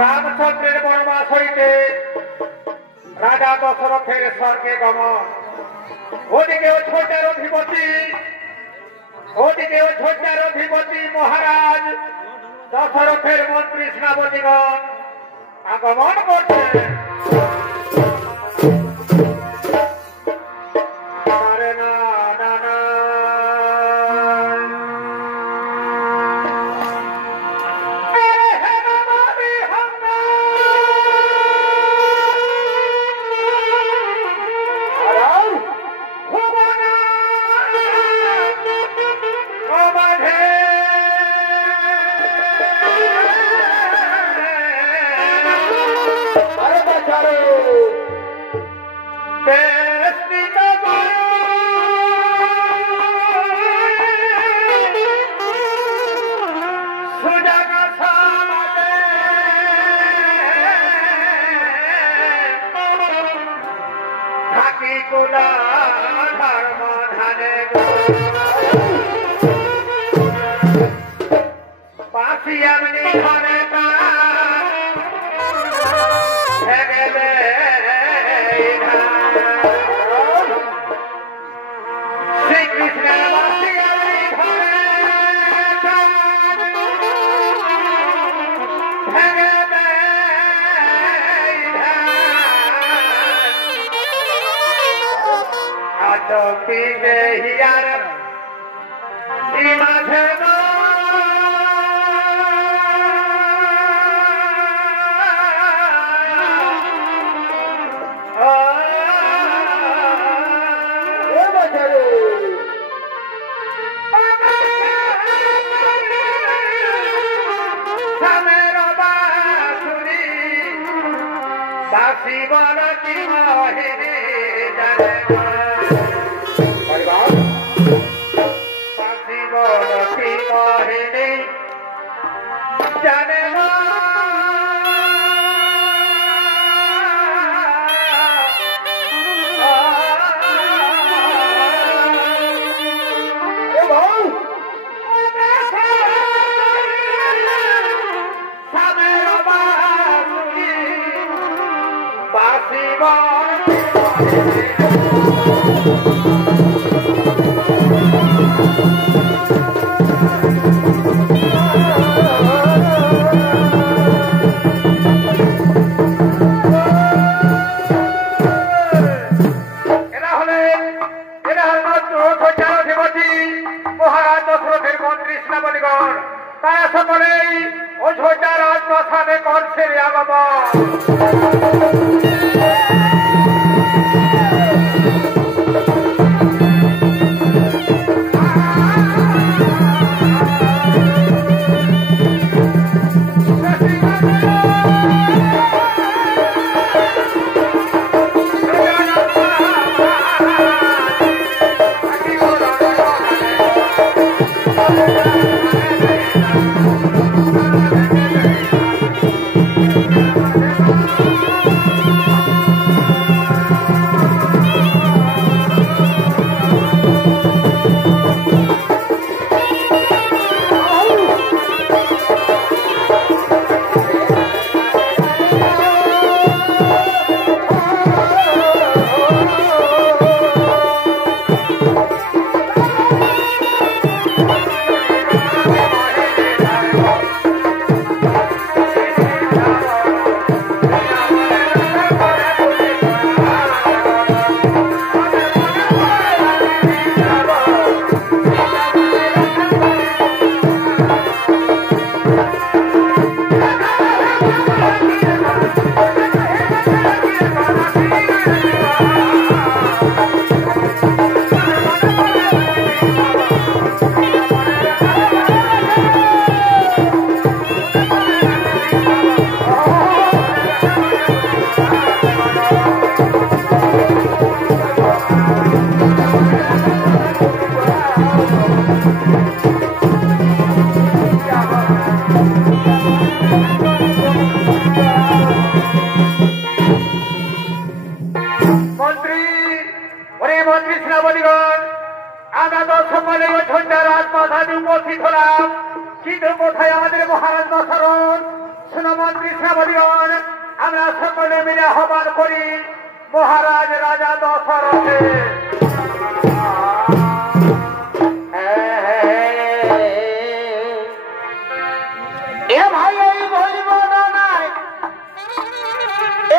রামচন্দ্রের বনবাস হইতে রাজা দশরথের স্বর্গে গমন। ওদিকে অযোধ্যার অধিপতি মহারাজ দশরথের মন্ত্রী সেনাপতিগণ আগমন করছেন। সকলে অযোধ্যা রাজপ্রাসাদে উপস্থিত হলাম, কিন্তু কোথায় আমাদের মহারাজ দশরথ? সোনামন্ত্রী শ্রাবণীগণ, আমরা সকলে মিলে আহ্বান করি মহারাজ রাজা দশরথে। এ ভাই এই বলব নাই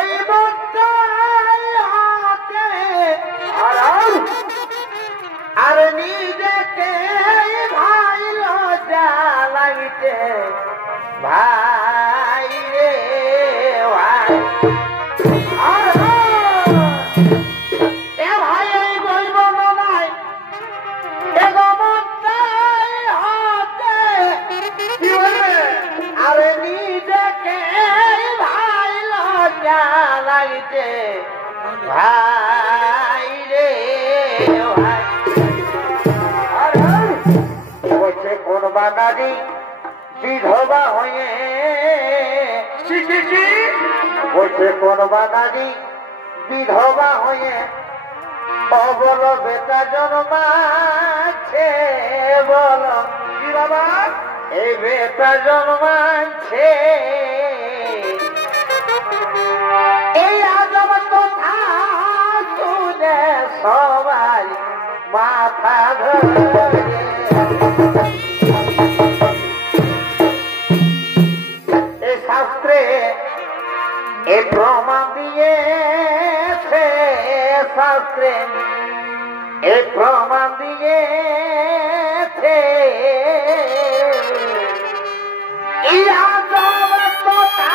এই বটাই হাতে আর নিজেকে ভাই লজ্জা লাগিতে ভাই রে ভাই এ ভাই এই বলব নাই এ বটাই হাতে কি বলবে? আরে নিজেকে ভাই লজ্জা লাগিতে ভাই রে ভাই বলছে কোন বাঙালি বিধবা হয়ে বলছে কোন বাঙালি বিধবা হয়ে অবল বেটা জন্মাছে বল কি বাবা? এই বেটা জন্মাছে এই আজব কথা শুনে সবাই মাথা ধরে এই শাস্ত্রে এ প্রমাণ দিয়েছে শাস্ত্রে এ প্রমাণ দিয়েছে এই আজব কথা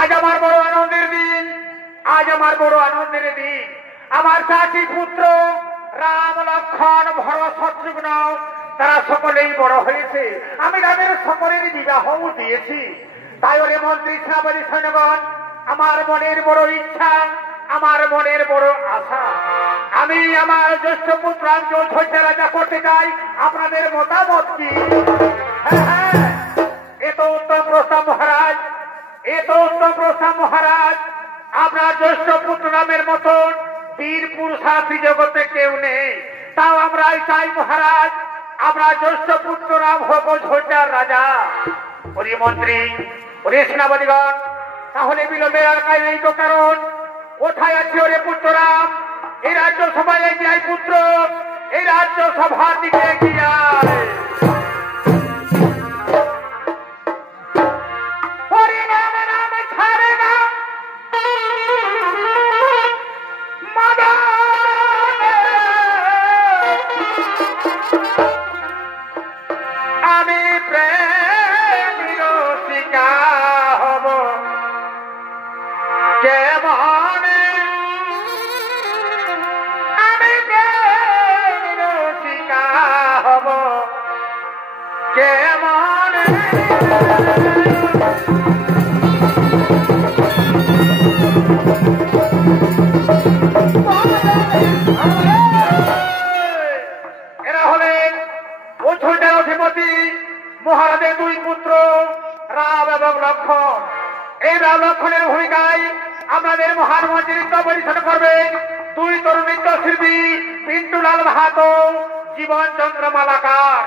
आज আমার বড় আনন্দের দিন, আজ আমার বড় আনন্দের দিন। আমার চাচি পুত্র রাম লক্ষণ ভরত শত্রুঘ্ন তারা সকলেই বড় হয়েছে, আমি তাদের সকলের বিবাহ দিয়েছি। তাই ওরে মন্ত্রী সেনাপতি সৈন্যগণ, আমার মনের বড় ইচ্ছা, আমার মনের বড় আশা, আমি আমার জ্যেষ্ঠ পুত্রাঞ্চল ধৈর্য রাজা করতে চাই। আপনাদের মতামত কি? হ্যাঁ হ্যাঁ, এ তো উত্তম প্রস্তাব মহারাজ, এ তো উত্তম প্রস্তাব মহারাজ। আপনার জ্যেষ্ঠ পুত্র নামের মতন বীর পুরুষার্থী জগতে কেউ নেই, তাও আমরাই চাই মহারাজ আপনার জ্যেষ্ঠ পুত্র নাম হোক ঝোটার রাজা। ওরে মন্ত্রী, ওরে সেনাপতিগণ, তাহলে বিলম্বের আর কাজ নেই তো কারণ কোথায় আছে ওরে পুত্ররাম এই রাজ্য সভায় এগিয়ে আয় পুত্র এই রাজ্য সভার দিকে এগিয়ে আয় এরা হলেন অযোধ্যার অধিপতি মহারাজের দুই পুত্র রাম এবং লক্ষ্মণ এই রাম লক্ষ্মণের ভূমিকায় আমাদের মহান মঞ্চে নৃত্য পরিবেশন করবেন দুই তরুণ নৃত্যশিল্পী পিন্টুলাল মাহাতো জীবন চন্দ্র মালাকার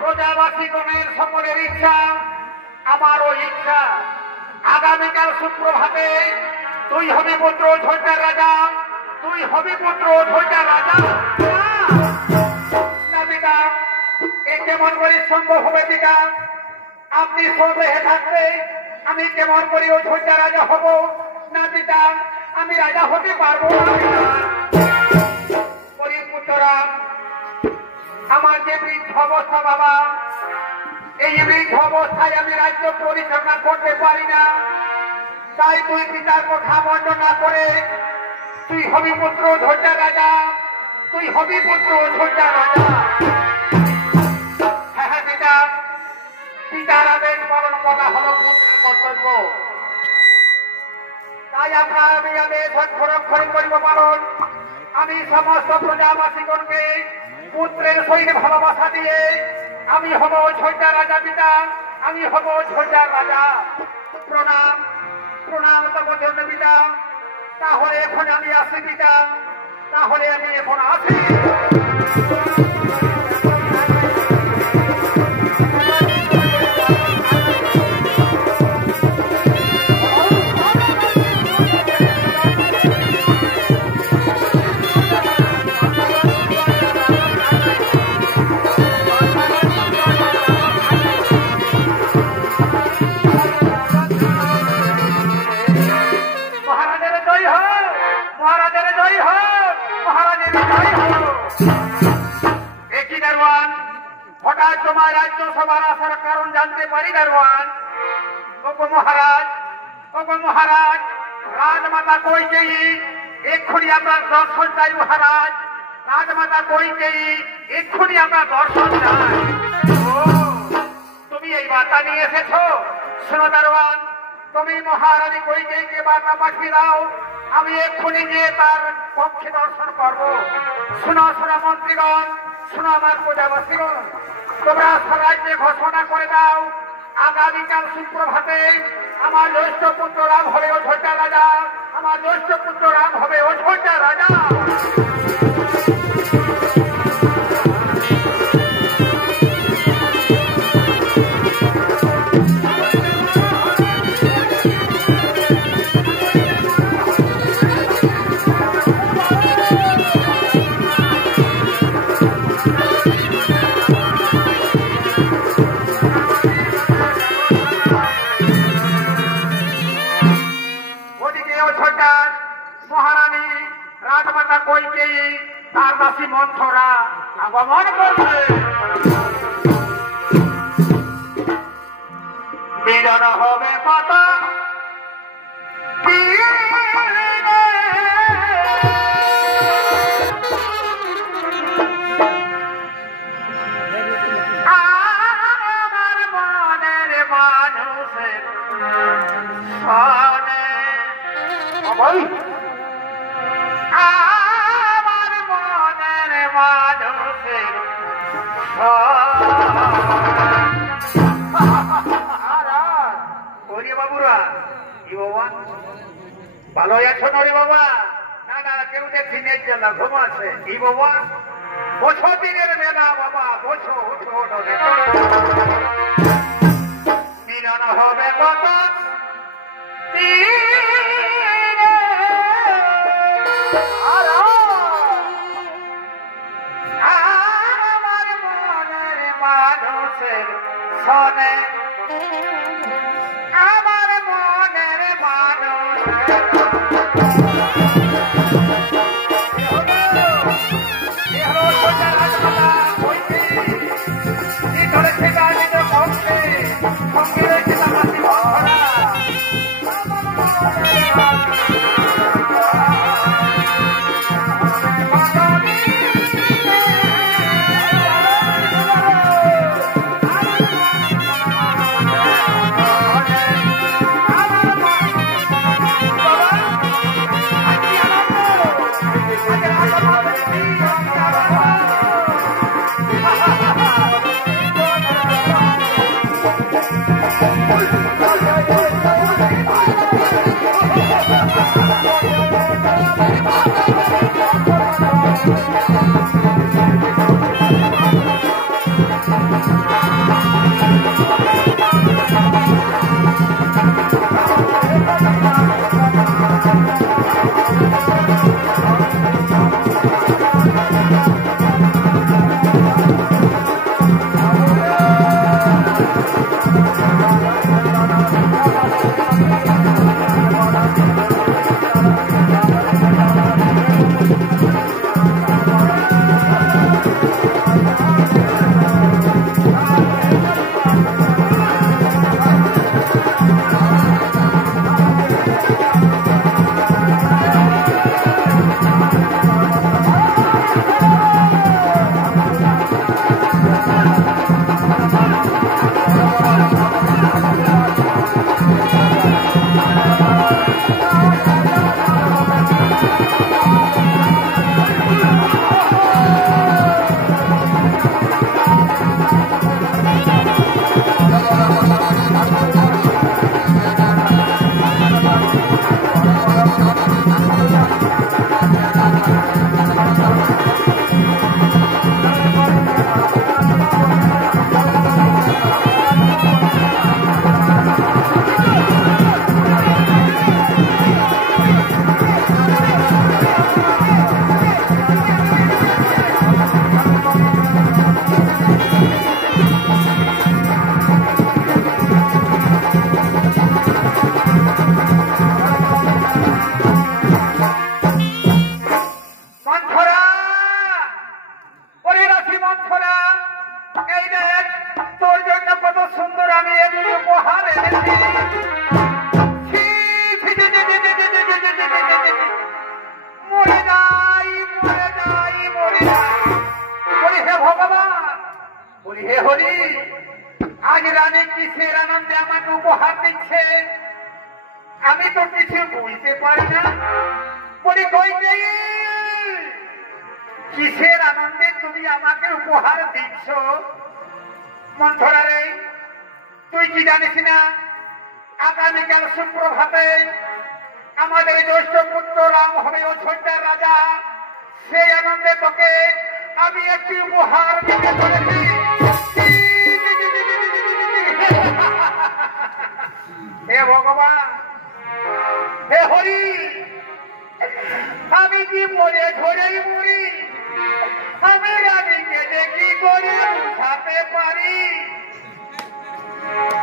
প্রজাবাসীগণের সকলের ইচ্ছা, আমারও ইচ্ছা। আগামীকাল সুপ্রভাতে তুই হবি পুত্র ঝোটার রাজা, তুই হবি পুত্র ঝোটার রাজা। না পিতা, এ কেমন করে সম্ভব হবে পিতা? আপনি স্বদেহে থাকলে আমি কেমন করে ও ঝোটা রাজা হব? না পিতা, আমি রাজা হতে পারবো না। পুত্ররা, আমার যে বৃদ্ধ অবস্থা বাবা, এই বৃদ্ধ অবস্থায় আমি রাজ্য পরিচালনা করতে পারি না। তাই তুই পিতার কথা মন্ড না করে তুই হবি পুত্র ঝোটা রাজা, তুই হবি পুত্র ঝোটা রাজা। হ্যাঁ হ্যাঁ পিতা, পিতার আদেশ পালন করা হলো পুত্রের কর্তব্য। তাই আপনার আমি আদেশ অক্ষরে করিব পালন। আমি সমস্ত প্রজাবাসীগণকে পুত্রের সহিত ভালোবাসা দিয়ে আমি হব ঝোটা রাজা পিতা, আমি হব ঝোটা রাজা। প্রণাম প্রণাম তব জন্য পিতা। তাহলে এখন আমি আসি পিতা, তাহলে আমি এখন আসি। হঠাৎ তোমার রাজ্য সভার আসার কারণ জানতে পারি দারোয়ান? ওগো মহারাজ, ওগো মহারাজ, রাজমাতা কইকেয়ী এক্ষুনি আপনার দর্শন চাই মহারাজ। রাজমাতা কইকেয়ী এক্ষুনি আপনার দর্শন চাই। ও, তুমি এই বার্তা নিয়ে এসেছো? শোনো দারোয়ান, তুমি মহারানী কইকেয়ীকে বার্তা পাঠিয়ে দাও, আমি এক্ষুনি গিয়ে তার পক্ষে দর্শন করবো। শোনো শোনো মন্ত্রীগণ, শোনো আমার প্রজাবাসীগণ, তোমরা স্বরাজ্যে ঘোষণা করে দাও, আগামীকাল সুপ্রভাতে আমার জ্যৈষ্ঠ পুত্র রাম হবে অযোধ্যা রাজা, আমার জ্যৈষ্ঠ পুত্র রাম হবে অযোধ্যা রাজা। মহারানী রাজমাতা কইকেয়ী তার দাসী মন্থরা আগমন করবে। মিলন হবে কত আমার মনের মানুষের সনে। আমার মনের মানুষের ওরে বাবুরা, কি বাবা ভালো আছো না রে বাবা? না না, কেউ দেখছি নেই না, ঘুম আছে। কি বাবা, বছর দিনের মেলা বাবা, বছর উঠো ওঠো। মিলন হবে কত আমার মনের মানুষের সনে, আমার মনের মানুষের সঙ্গে রয়েছে হে হরি, আজ রানী কিসের আনন্দে আমাকে উপহার দিচ্ছে আমি তো কিছু বুঝতে পারি না। বলি কইকেয়ী, কিসের আনন্দে তুমি আমাকে উপহার দিচ্ছ? মন্থরা রে, তুই কি জানিস না আগামীকাল সুপ্রভাতে আমাদের জ্যৈষ্ঠ পুত্র রাম হবে অযোধ্যার রাজা। সেই আনন্দে তোকে আমি একটি উপহার দিতে চলেছি। হে ভগবান, হে হরি, আমি কি মরে ধরেই মরি? আমি রানীকে দেখি করে বুঝাতে পারি?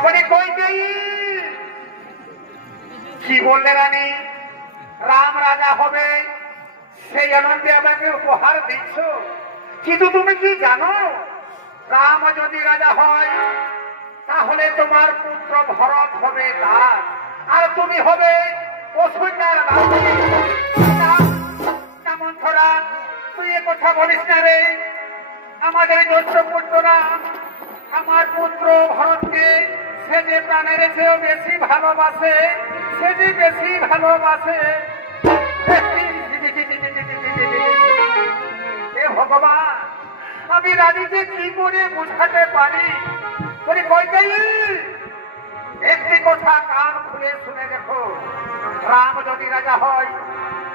বলে কইকেয়ী, কি বললে রানী? রাম রাজা হবে সেই আনন্দে আমাকে উপহার দিচ্ছ, কিন্তু তুমি কি জানো রাম যদি রাজা হয় তাহলে তোমার পুত্র ভরত হবে দাস, আর তুমি হবে অযোধ্যার রানী। মন্থরা, তুই এ কথা বলিস না রে। আমাদের জ্যৈষ্ঠ পুত্ররা আমার পুত্র ভরতকে সে যে প্রাণের চেয়েও বেশি ভালোবাসে, সে যে বেশি ভালোবাসে। হে ভগবান, আমি রানীকে কি করে বুঝাতে পারি? বলি কইকেয়ী, একটি কথা কান খুলে শুনে দেখো। রাম যদি রাজা হয়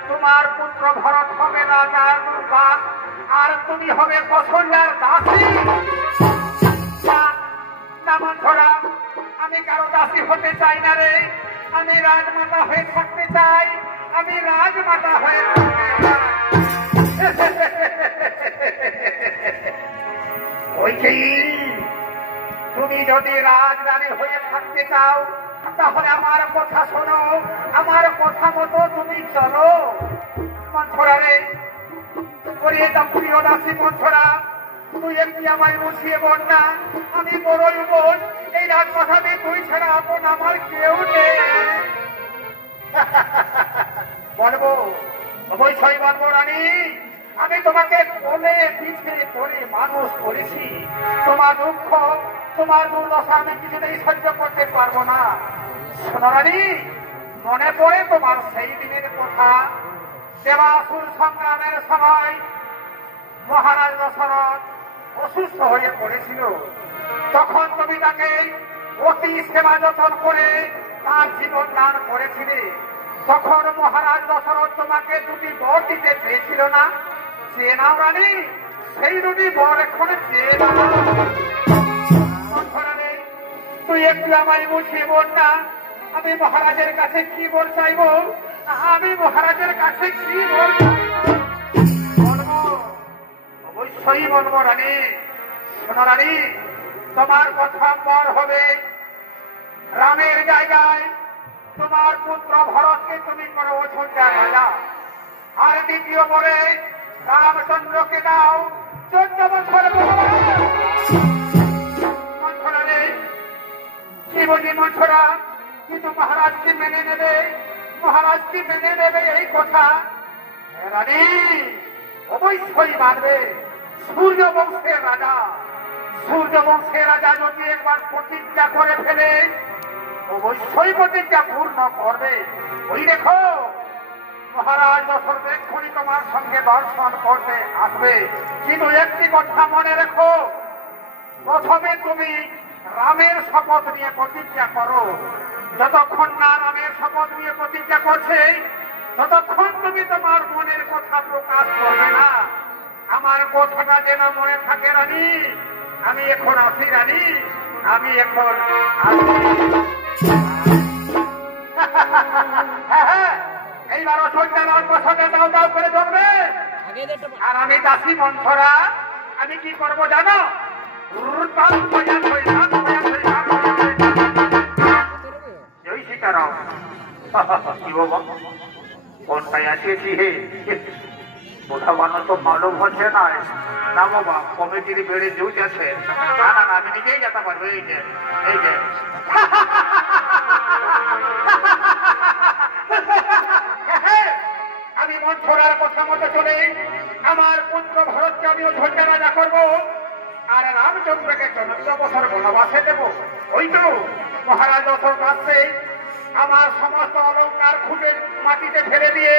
তোমার পুত্র ভরত হবে রাজার দাস, আর তুমি হবে কৌশল্যার দাসী। না মন্থরা, আমি কারো দাসী হতে চাই না রে। আমি রাজমাতা হয়ে থাকতে চাই, আমি রাজমাতা হয়ে থাকতে চাই। কইকেয়ী, তুমি যদি রাজরানী হয়ে থাকতে চাও তাহলে আমার কথা শোনো, আমার কথা মতো তুমি চলো। মন্থরা রে, প্রিয় দাসী মন্থরা, তুই একটি আমায় বুঝিয়ে বল না। আমি বড়ই বোন, এই রাজপ্রাসাদে তুই ছাড়া আপন আমার কেউ নেই। বলবো, অবশ্যই বলবো রানী। আমি তোমাকে কোলে পিঠে করে মানুষ করেছি। তোমার দুঃখ, তোমার দুর্দশা আমি কিছুতেই সহ্য করতে পারবো না। শোনো রানী, মনে পড়ে তোমার সেই দিনের কথা? দেবাসুর সংগ্রামের সময় মহারাজ দশরথ অসুস্থ হয়ে পড়েছিল। তখন তুমি তাকে অতি সেবা যত্ন করে তার জীবন দান করেছিলে। তখন মহারাজ দশরথ তোমাকে দুটি বর দিতে চেয়েছিল না? চেয়ে নাও রানী, সেই দুটি বর এখন চেয়ে নাও। তুই একটু আমায় বুঝিয়ে বল না, আমি মহারাজের কাছে কি বল চাইব? আমি মহারাজের কাছে কি বল বলবো? অবশ্যই বলবো রানী। শোনো রানী, তোমার কথা বর হবে রামের জায়গায় তোমার পুত্র ভরতকে তুমি করো অযোধ্যার রাজা। আর দ্বিতীয় বলে রামচন্দ্রকে দাও 14 বছর কি বলি মন্থরা, কিন্তু মহারাজ কি মেনে নেবে? মহারাজ কি মেনে নেবে এই কথা? রানী অবশ্যই মানবে। সূর্য বংশের রাজা, সূর্য বংশের রাজা যদি একবার প্রতিজ্ঞা করে ফেলে অবশ্যই প্রতিজ্ঞা পূর্ণ করবে। ওই দেখো মহারাজ দশরথ এক্ষুনি তোমার সঙ্গে দর্শন করতে আসবে। কিন্তু একটি কথা মনে রেখো, প্রথমে তুমি রামের শপথ নিয়ে প্রতিজ্ঞা করো। যতক্ষণ না রামের শপথ নিয়ে প্রতিজ্ঞা করছে ততক্ষণ তুমি তোমার মনের কথা প্রকাশ করবে না। আমার কথাটা যেন মনে থাকে রানী। আমি এখন আসি রানী, আমি এখন আসি। এইবার অযোধ্যার রাজপ্রাসাদে দাও দাও করে ধরবে। আর আমি দাসী মন্থরা, আমি কি করবো জানো? জয় সীতারাম। কি বাবা, কোনটাই আসিয়েছি হে? বোধা বানো তো মালুম হচ্ছে না। না বাবা, কমিটির বেড়ে জুজ আছে। না না না, আমি নিজেই যেতে পারবো। এই যে এই যে আমি মন্থরার কথা মতো চলে আমার পুত্র ভরতকে আমি অযোধ্যা রাজা করবো। আর রামচন্দ্রকে 14 বছর বনবাসে দেব। ওই তো মহারাজ দশরথ আসছে, আমার সমস্ত অলঙ্কার খুঁটে মাটিতে ফেলে দিয়ে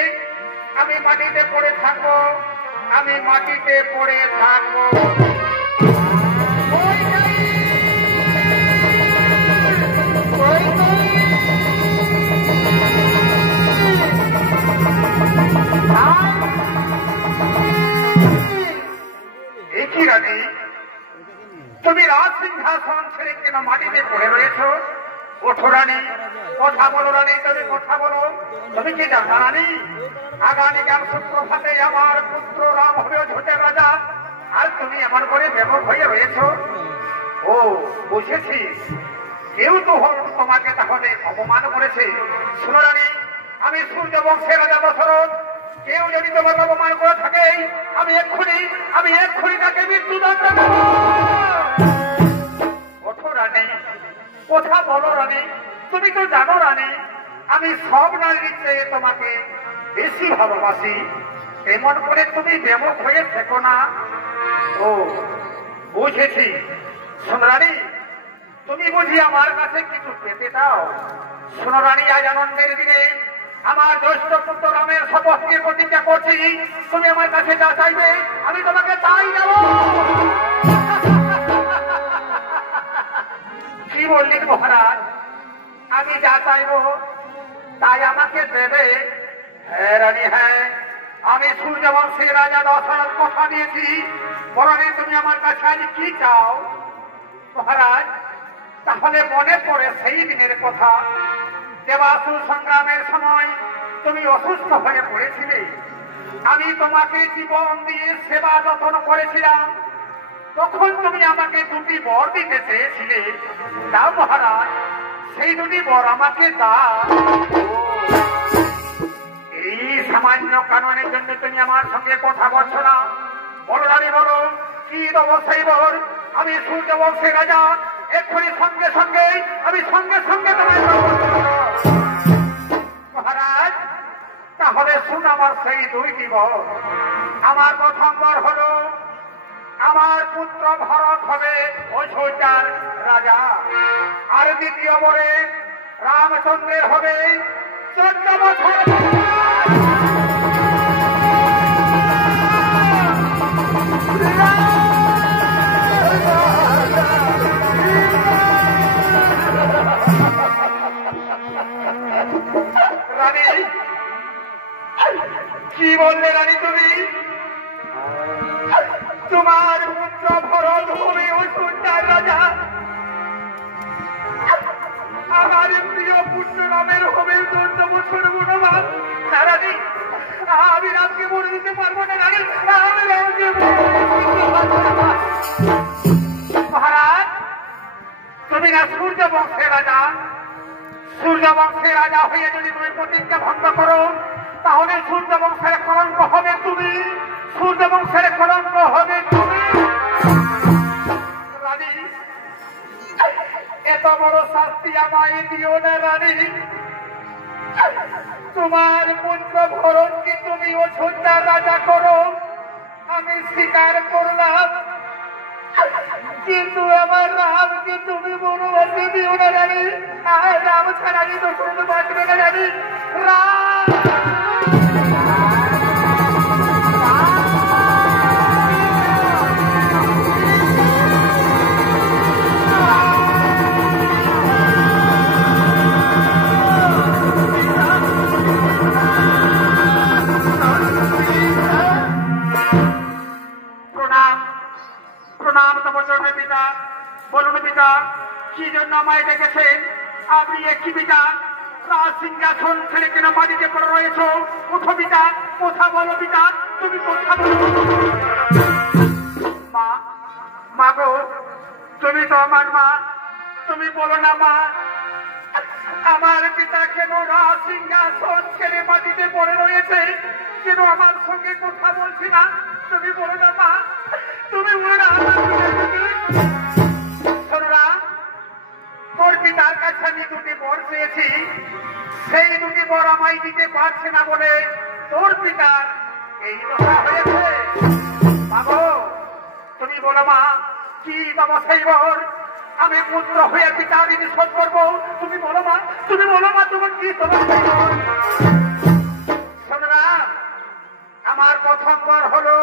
আমি মাটিতে পড়ে থাকবো, আমি মাটিতে পড়ে থাকবো। একই রানী, তুমি রাজ সিংহাসন ছেড়ে কেন মাটিতে পড়ে রয়েছ? ওঠো রানী, কথা বলো রানী, তুমি কথা বলো। তুমি কি জানো রানী, আগামীকাল সুপ্রভাতে আমার পুত্র রাম হবে অযোধ্যার রাজা, আর তুমি এমন করে বেমুখ হয়ে রয়েছ? ও বুঝেছি, কেউ তো তোমাকে তাহলে অপমান করেছে। শোনো রানী, আমি সূর্য বংশের রাজা দশরথ, কেউ যদি তোমাকে অপমান করে থাকে আমি এক্ষুনি তাকে মৃত্যুদণ্ড দেব। ওঠো রানী, কথা বলো রানী। তুমি তো জানো রানী, আমি সব নারীর চেয়ে তোমাকে বেশি ভালোবাসি, এমন করে তুমি বেমুখ হয়ে থেকো না। ও বুঝেছি। শোনো রানী, তুমি বুঝি আমার কাছে কিছু পেতে চাও? শোনো রানী, আজ আনন্দের দিনে আমার জ্যেষ্ঠ পুত্র রামের শপথকে প্রতিজ্ঞা করছি, তুমি আমার কাছে যা চাইবে আমি তোমাকে তাই দেব। কি বললেন মহারাজ? আমি যা চাইবো তাই আমাকে দেবে? হ্যাঁ রানী, হ্যাঁ, আমি সূর্য বংশের রাজা দশরথ কথা দিয়েছি। বরণে তুমি আমার কাছে আজ কি চাও? মহারাজ, তাহলে মনে পড়ে সেই দিনের কথা, দেবাসুর সংগ্রামের সময় তুমি অসুস্থ হয়ে পড়েছিলে, আমি তোমাকে জীবন দিয়ে সেবা যত্ন করেছিলাম, তখন তুমি আমাকে 2টি বর দিতে চেয়েছিলে। দাও মহারাজ, সেই 2টি বর আমাকে দাও। এই সামান্য কারণের জন্য তুমি আমার সঙ্গে কথা বলছো না? বলো রানী, বলো কি দেবো সেই বর? আমি সূর্য বংশের রাজা, এক্ষুনি সঙ্গে সঙ্গে তোমায় মহারাজ। তাহলে শুন আমার সেই 2টি বর। আমার প্রথম বর হলো আমার পুত্র ভরত হবে অযোধ্যার রাজা, আর দ্বিতীয় বরে রামচন্দ্রের হবে 14 বছর। রানী, কি বললে রানী তুমি? তোমার পুত্র ভরত হবে অযোধ্যার রাজা, আমার প্রিয় পুত্র রামের হবে 14 বছর বনবাস। রানী, আমি রামকে মরে দিতে পারবো না রানী, আমি রামকে মহারাজ, তুমি না সূর্য বংশের রাজা, সূর্য বংশের রাজা হয়ে যদি তুমি প্রতিজ্ঞা ভঙ্গ করো তাহলে সূর্য বংশের কলঙ্ক হবে তুমি, সূর্য বংশের কলঙ্ক হবে তুমি। রানী, এত বড় শাস্তি আমায় দিও না রানী। তোমার পুত্র ভরতকে তুমি অযোধ্যার রাজা করো, আমি স্বীকার করলাম, কিন্তু আমার রামকে তুমি বনবাসে দিও না রানী। আর রাম ছাড়া তো শুধু বাঁচবে না রানী। রাম পিতা, বলুন পিতা, কি জন্য আমায় ডেকেছেন? আপনি একই পিতা, রাজ সিংহাসন ছেড়ে কেন মাটিতে পড়ে রয়েছ? উঠো পিতা, কথা বলো পিতা, তুমি কথা বলো। মা, মা গো, তুমি তো আমার মা, তুমি বলো না মা, আমার পিতা কেন রাজ সিংহাসন ছেড়ে মাটিতে পড়ে রয়েছে? কেন আমার সঙ্গে কথা বলছি না? তুমি বলো না মা, তুমি বলো না। শোনা, তোর পিতার কাছে আমি 2টি বর পেয়েছি, সেই 2টি বর আমায় দিতে পারছে না বলে তোর পিতার এই দশা হয়েছে। বাবু, তুমি বলো মা, কি বাবা সেই বর আমি পুত্র হয়ে পিতা আমি নিষ্পদ করবো তুমি বলো মা তোমার কি তোমার শোনো না আমার প্রথম বর হলো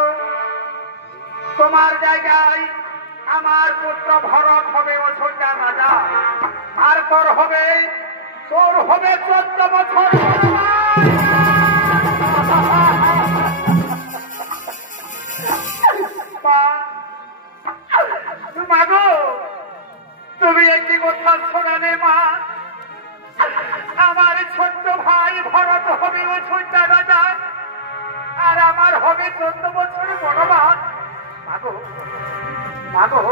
তোমার জায়গায় আমার পুত্র ভরত হবে অযোধ্যা রাজা আর তোর হবে 14 বছর মা গো তুমি একটি কথা শোনালে মা আমার ছোট্ট ভাই ভরত হবে অযোধ্যা রাজা আর আমার হবে 14 বছর বনবাস মাগো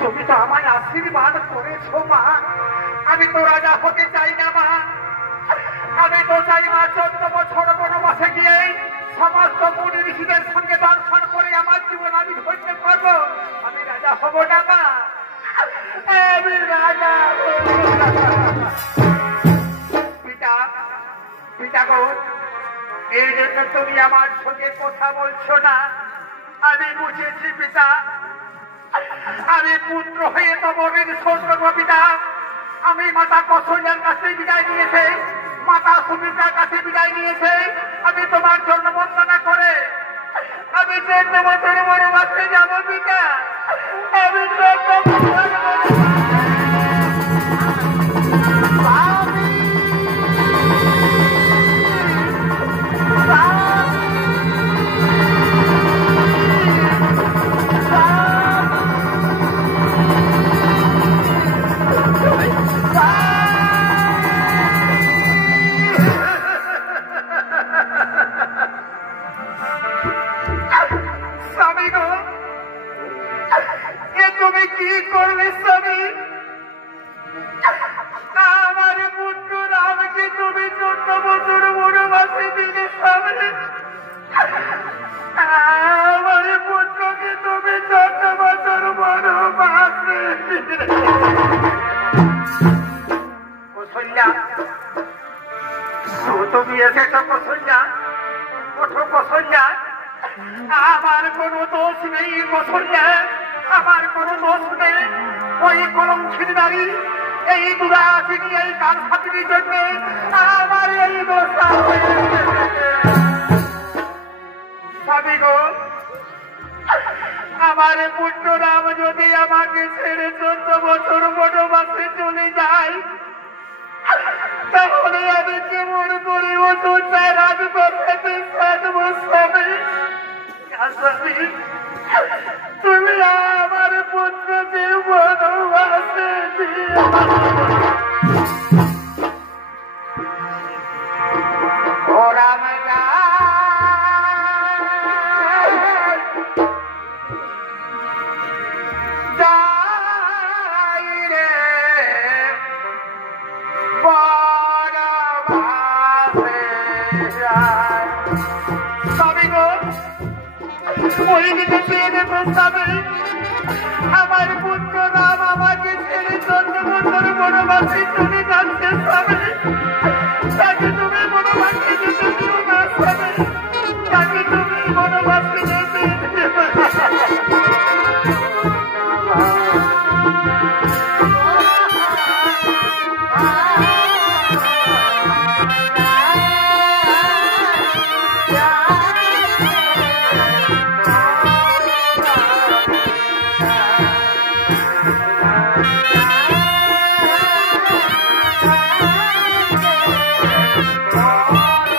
তুমি তো আমায় আশীর্বাদ করেছো মা আমি তো রাজা হতে চাই না মা আমি তো চাই মা 14 বছর বনবাসে গিয়ে সমস্ত মুনি ঋষিদের সঙ্গে দর্শন করে আমার জীবন আমি ধরতে পারবো আমি রাজা হব না মা আমি রাজা পিতা গো এই জন্য তুমি আমার সঙ্গে কথা বলছো না আমি বুঝেছি পিতা আমি পুত্র হয়ে তোমাদের সৌন্দর্য পিতা আমি মাতা কৌশল্যার কাছে বিদায় নিয়েছে মাতা সুমিত্রার কাছে বিদায় নিয়েছে আমি তোমার জন্য বন্দনা করে আমি 14 বছর বনবাসে যাব পিতা আমি 14 বছর তুমি কি করলে স্বামী আমার পুত্র রামকে তুমি 14 বছর বনবাসে দিলে স্বামী আমার পুত্রকে তুমি 14 বছর বনবাসে কৌশল্যা তুমি এসেছো কৌশল্যা ওঠো কৌশল্যা আমার কোনো দোষ নেই কৌশল্যা আমার কোনো দোষ নেই ওই কলঙ্কির নারী এই দুরাচিনী এই কান ফাটির জন্য আমার এই দোষ স্বামী গো আমার পুত্র রাম যদি আমাকে ছেড়ে 14 বছর বনবাসে চলে যায় তাহলে আমি কেমন করে অযোধ্যা রাজপথে থাকবো স্বামী তুমি আমার পুত্রকে বনবাসে আমার পুত্র রাম আমাকে ছেড়ে 14 বছর বনবাসে চলে যাচ্ছে স্বামী তাকে তুমি বনবাসে যেতে দিও না স্বামী তাকে তুমি বনবাসে যেতে দিও Oh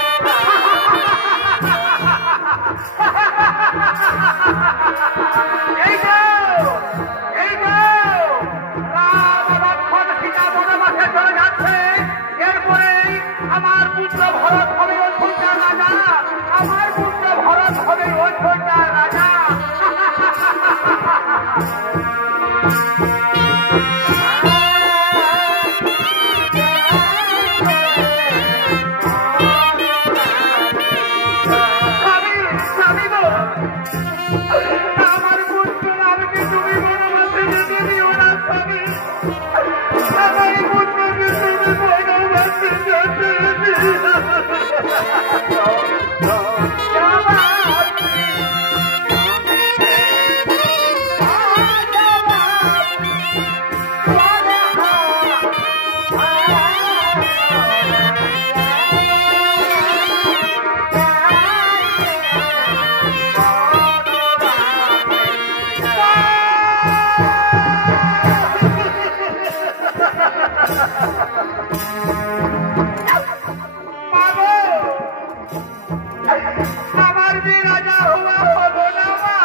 যে রাজা হওয়া হবো না মা,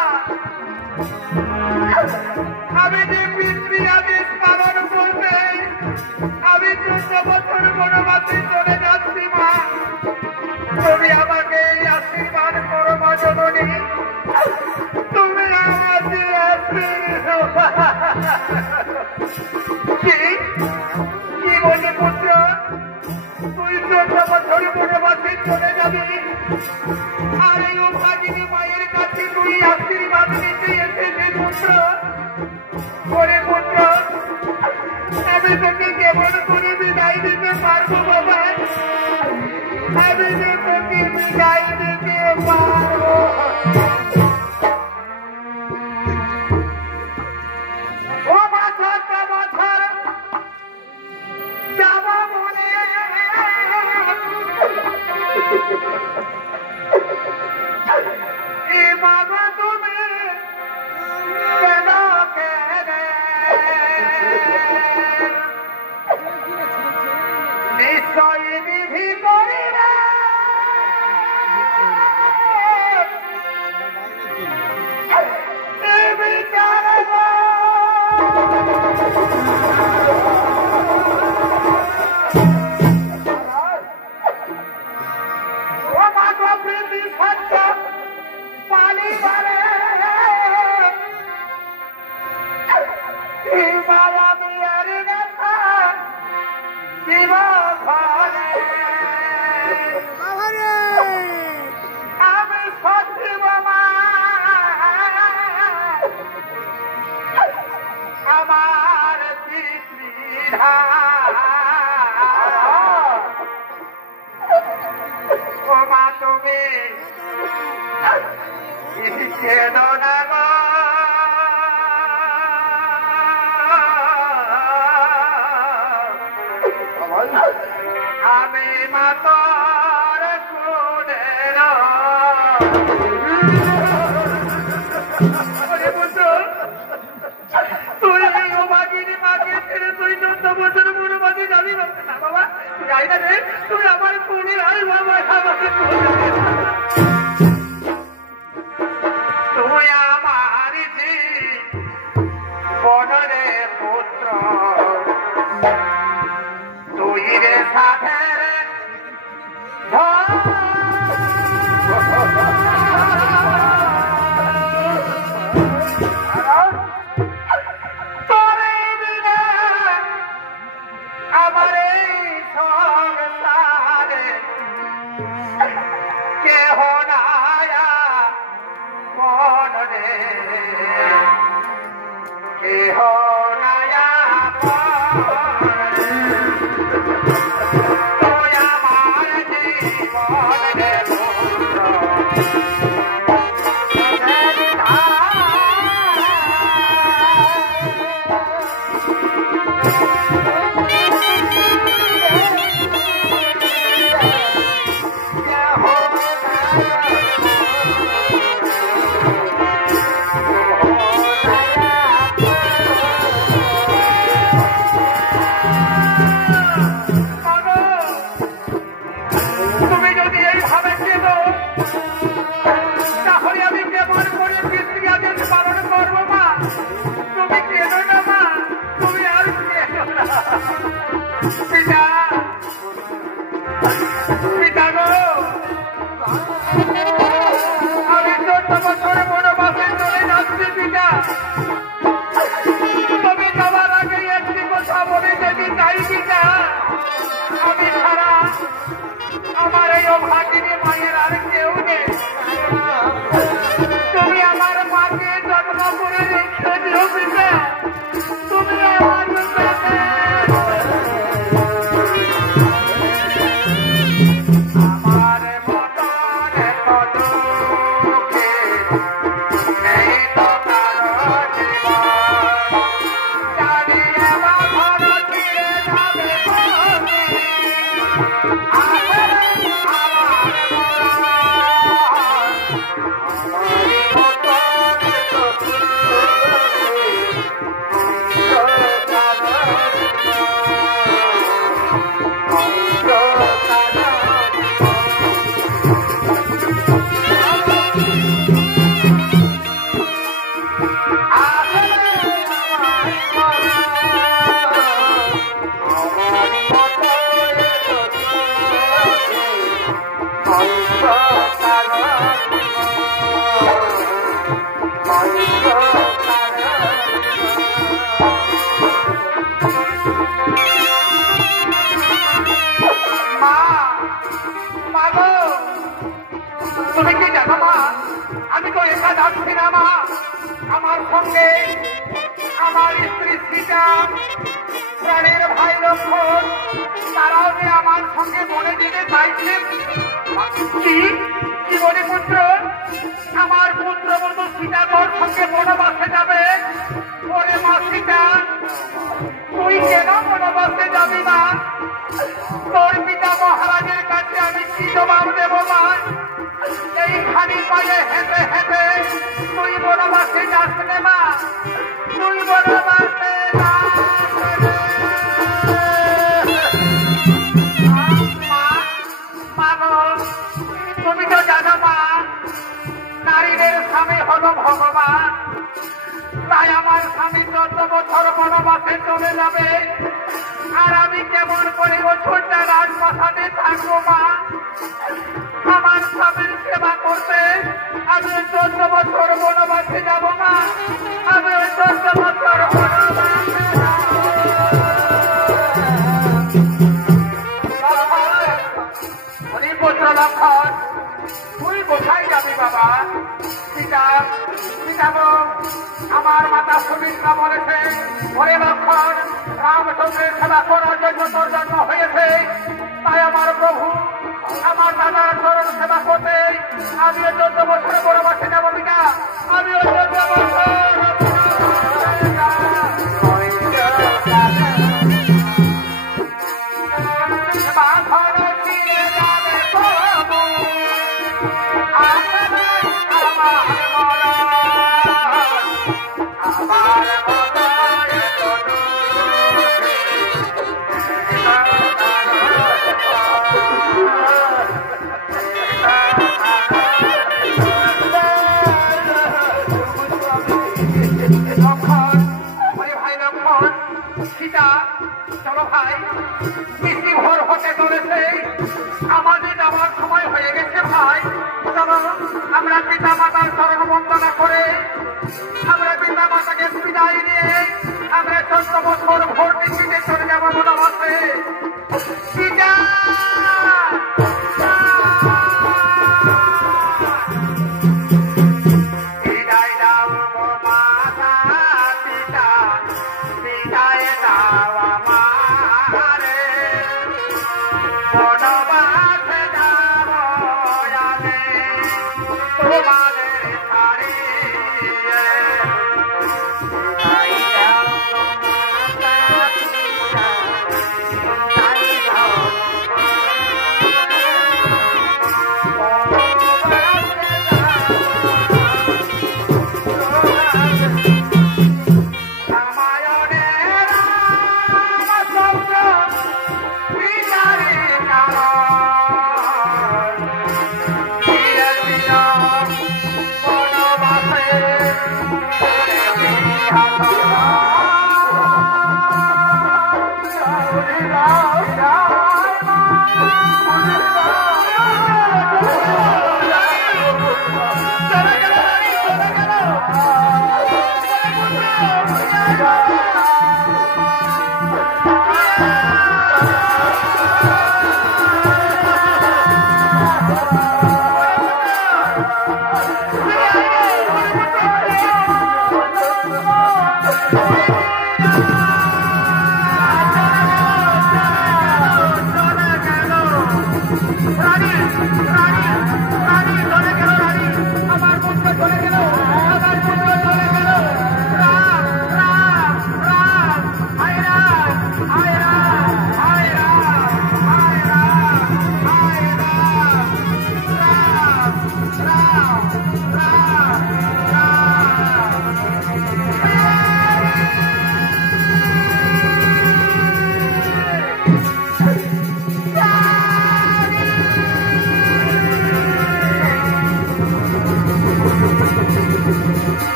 আমি যে পিতৃ আদেশ পালন করবে, আমি 14 বছর বনবাসে চলে যাচ্ছি মা, তুমি আমাকে এই আশীর্বাদ করো মা জননী, তুমি আমাকে কি বলি পুত্র, তুই 14 বছর বনবাসে চলে যাবি, আর এই উপাগিনী মায়ের কাছে তুই আশীর্বাদ নিতে এসেছিস পুত্র। ওরে পুত্র, আমি তোকে কেমন করে বিদায় দিতে পারবো বাবা, আমি যে তোকে বিদায় দিতে পারবো। ও বছর বছর যাব মনে, এ বাবা তুমি কেন কেনে নিশ্চয় বিধি করিবে, এ বিচার আমি সচিব মা, আমার পিতৃধা ও মা তুমি কেন না গো, আমি মাতার গুণের তুই অভাগিনী মাকে ছেড়ে তুই 14 বছর বনবাসে যাবি না বাবা, যাই না রে, তুই আমার খুনের আই বাবা, আমাকে তুই আমার বনরে পুত্র, তুই রে সাথে তোরে বিনা আমার এই সংসারে কেহ নায়া মনে, কেহ নায়া তুমি যদি এইভাবে কেন একা যাচ্ছি না মা, আমার সঙ্গে আমার স্ত্রী সীতা, প্রাণের ভাই লক্ষ্মণ, তারাও যে আমার সঙ্গে বলে দিতে চাইছেন। কি বলে পুত্র? আমার পুত্র বন্ধু সীতা তোর সঙ্গে বনবাসে যাবে। ওরে মা সীতা, তুই কেন বনবাসে যাবি না? তোর পিতা মহারাজের কাছে আমি কি জবাব দেবো মা? এই খালি পায়ে হেঁটে হেঁটে তুই বনবাসে যাস রে মা, তুই বনবাসে তুমি তো জানো মা, নারীদের স্বামী হলো ভগবান। তাই আমার স্বামী 14 বছর বনবাসে চলে যাবে, আর আমি কেমন করে বছরটা রাজপ্রাসাদে থাকবো মা? আমার স্বামীর সেবা করতে আমি 14 বছর বনবাসে যাবো মা, আমি 14 বছর বনবাসে পুত্র লক্ষণ, তুই কোথায় যাবি বাবা? পিতা আমার মাতা সুমিত্রা বলেছে, ওরে লক্ষণ, রামচন্দ্রের সেবা করার জন্য তোর জন্ম হয়েছে। তাই আমার প্রভু আমার দাদার চরণ সেবা করতে আমি 14 বছর বনবাসে যাবো পিতা, আমি 14 বছর চলো ভাই, বৃষ্টি ভোর হতে চলেছে, আমাদের যাওয়ার সময় হয়ে গেছে ভাই। চলো আমরা পিতা মাতার চরণ বন্দনা করে আমরা পিতা মাতাকে বিদায় নিয়ে আমরা 14 বছর ভোর বৃষ্টিতে চলে যাবো বনবাসে। পিতা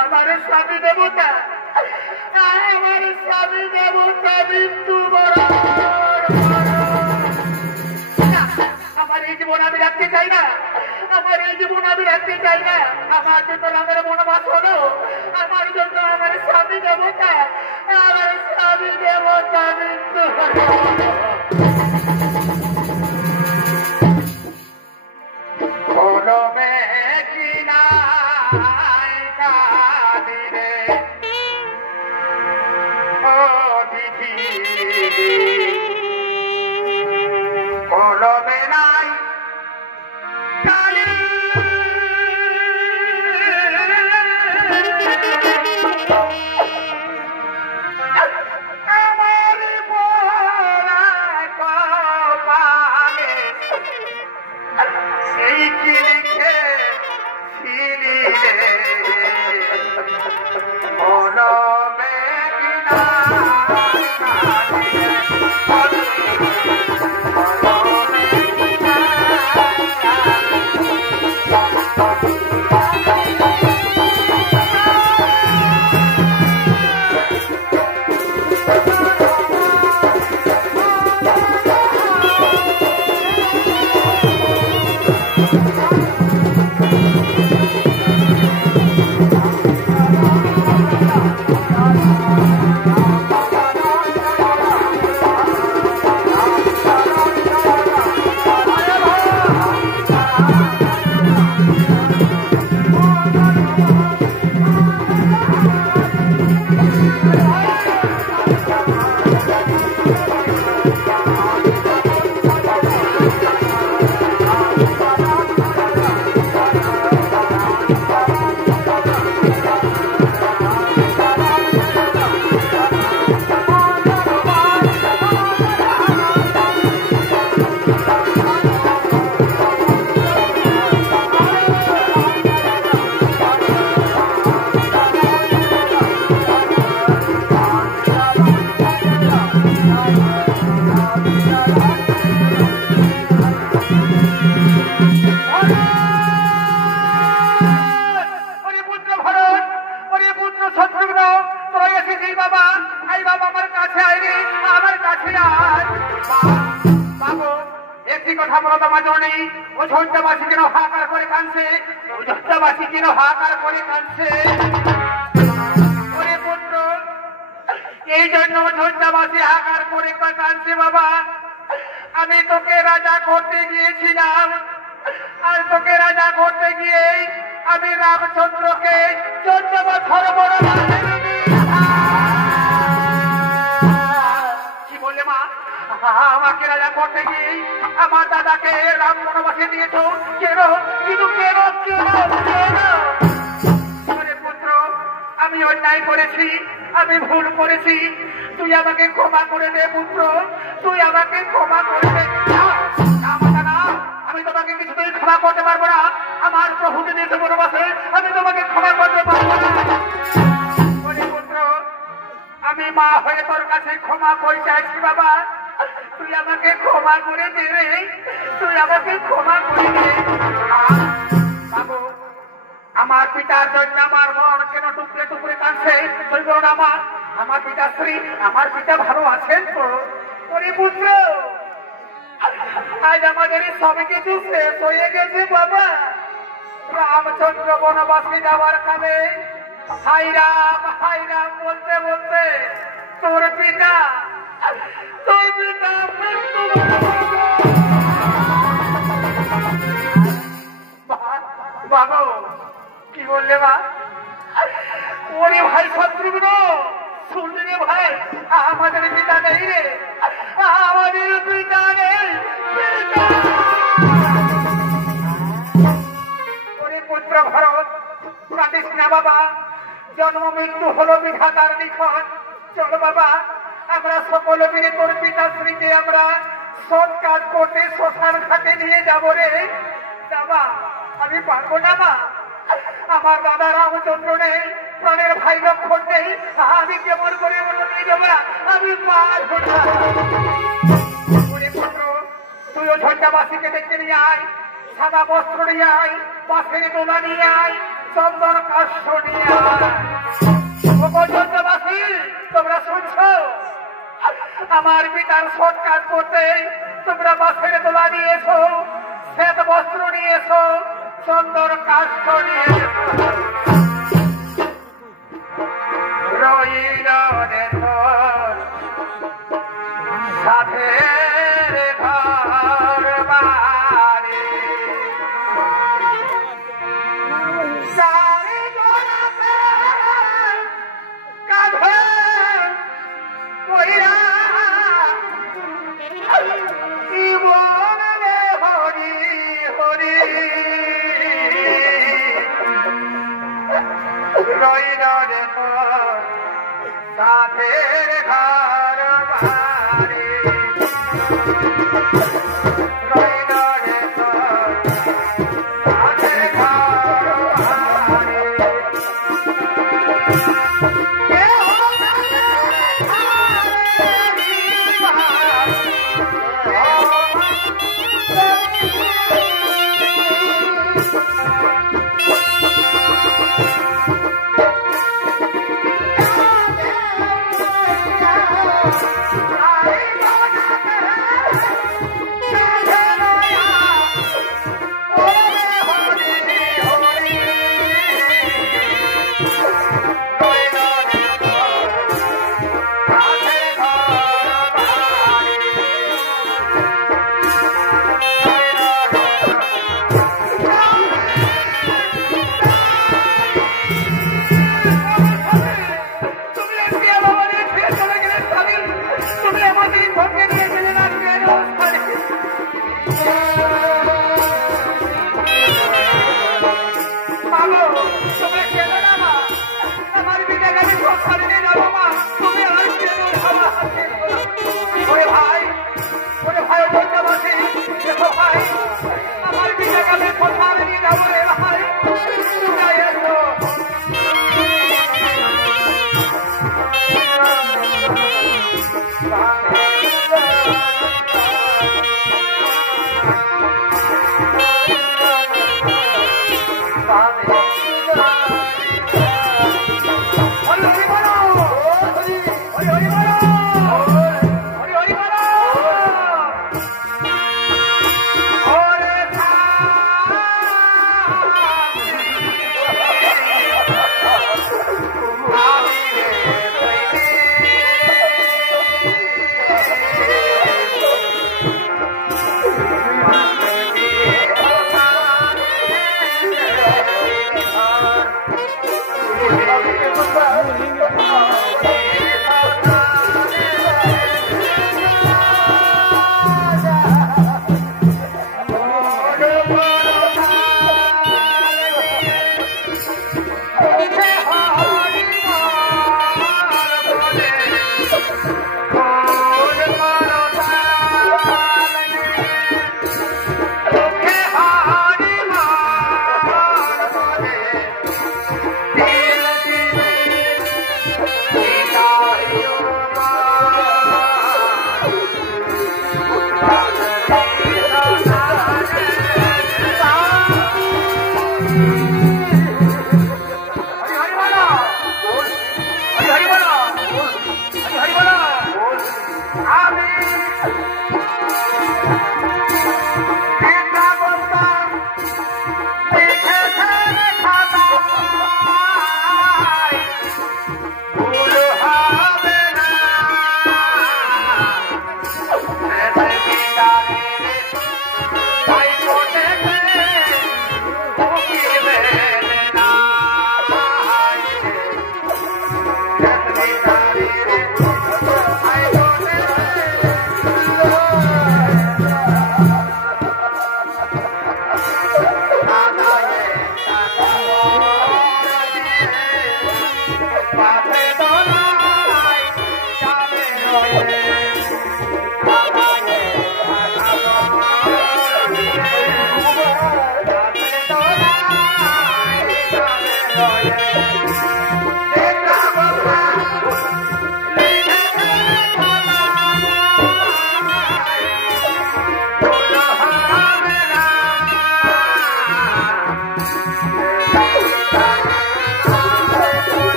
আমার স্বামী দেবতা, আমার স্বামী দেবতা মৃত্যু আমার এই জীবন আমি রাখতে চাই না, আমার এই জীবন আমি আমি রাখতে চাই না। আমার জন্য রামের বনবাস হলো, আমার জন্য আমার স্বামী দেবতা, আমার স্বামী দেবতা মৃত্যু হলো। কলমে কিনায় কাঁদিরে ও দিদি, কলমে নাই কালি আমার পোড়া কপালে সেই কি লিখে ছিলি রে কলমে কিনায় কাঁদিরে এই জন্য অযোধ্যাবাসী হাহাকার করে কাঁদছে বাবা। আমি তোকে রাজা করতে গিয়েছিলাম, আর তোকে রাজা করতে গিয়ে আমি রামচন্দ্রকে 14 বছর বড় কি বললে মা? আমাকে রাজা করতে গিয়ে আমার দাদাকে রাম বনবাসে দিয়েছ কেন? কিন্তু কেন কেন কেন? পুত্র, আমি অন্যায় করেছি, আমি ভুল করেছি, তুই আমাকে ক্ষমা করে দে পুত্র, তুই আমাকে ক্ষমা করে দে। আমি তোমাকে কিছুতেই ক্ষমা করতে পারবো না, আমার প্রভুকে দিয়েছে বনবাসে, আমি তোমাকে ক্ষমা করতে পারবো না। পুত্র, আমি মা হয়ে তোর কাছে ক্ষমা করে চাইছি বাবা, তুই আমাকে ক্ষমা করে দে রে, তুই আমাকে ক্ষমা করে দে। বাবু, আমার পিতার জন্য আমার মন কেন টুকরে টুকরে কাঁদছে? তুই বল না মা, আমার পিতাশ্রী, আমার পিতা ভালো আছেন তো? ওরে পুত্র, আজ আমাদের সব কিছু শেষ হয়ে গেছে বাবা। রামচন্দ্র বনবাসে যাওয়ার কালে হাই রাম বলতে বলতে তোর পিতা বাবু, কি বললে মা? ওরে ভাই শত্রুঘ্ন, শুনলি রে ভাই, আমাদের পিতা নেই রে, আমাদের পিতা নেই। ওরে পুত্র ভরত, কাঁদিস না বাবা, জন্ম মৃত্যু হলো বিধাতার লিখন। চলো বাবা, আমরা সকলে মিলে তোর পিতাশ্রীকে আমরা সৎ কাজ করতে শ্মশান ঘাটে নিয়ে যাবো রে। বাবা, আমি পারবো না মা, আমার দাদা রামচন্দ্র নেই, প্রাণের ভাই লক্ষণ নেই, আমি কেমন করে নিয়ে যাবো? আমি পারবো না। পুত্র, তুই অযোধ্যাবাসীকে দেখতে নিয়ে আয়, সাদা বস্ত্র নিয়ে আয়, পাশের দোলা নিয়ে আয়, চন্দন কাষ্ঠ নিয়ে আয়। অযোধ্যাবাসী, তোমরা শুনছো? আমার পিতার সৎ কাজ করতে তোমরা বাসের দোলা নিয়ে এসো, শ্বেত বস্ত্র নিয়ে এসো, সুন্দর কাষ্ঠ নিয়ে রইল রে তোর সাধের ঘর বাড়ি সারি গোলাপে কাঁধে কইরা জীবন রে হরি হরি রইল রে তোর সাধের ঘর বাড়ি রইল রে তোর সাধের ঘর বাড়ি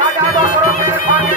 রাজা দশরথের সঙ্গে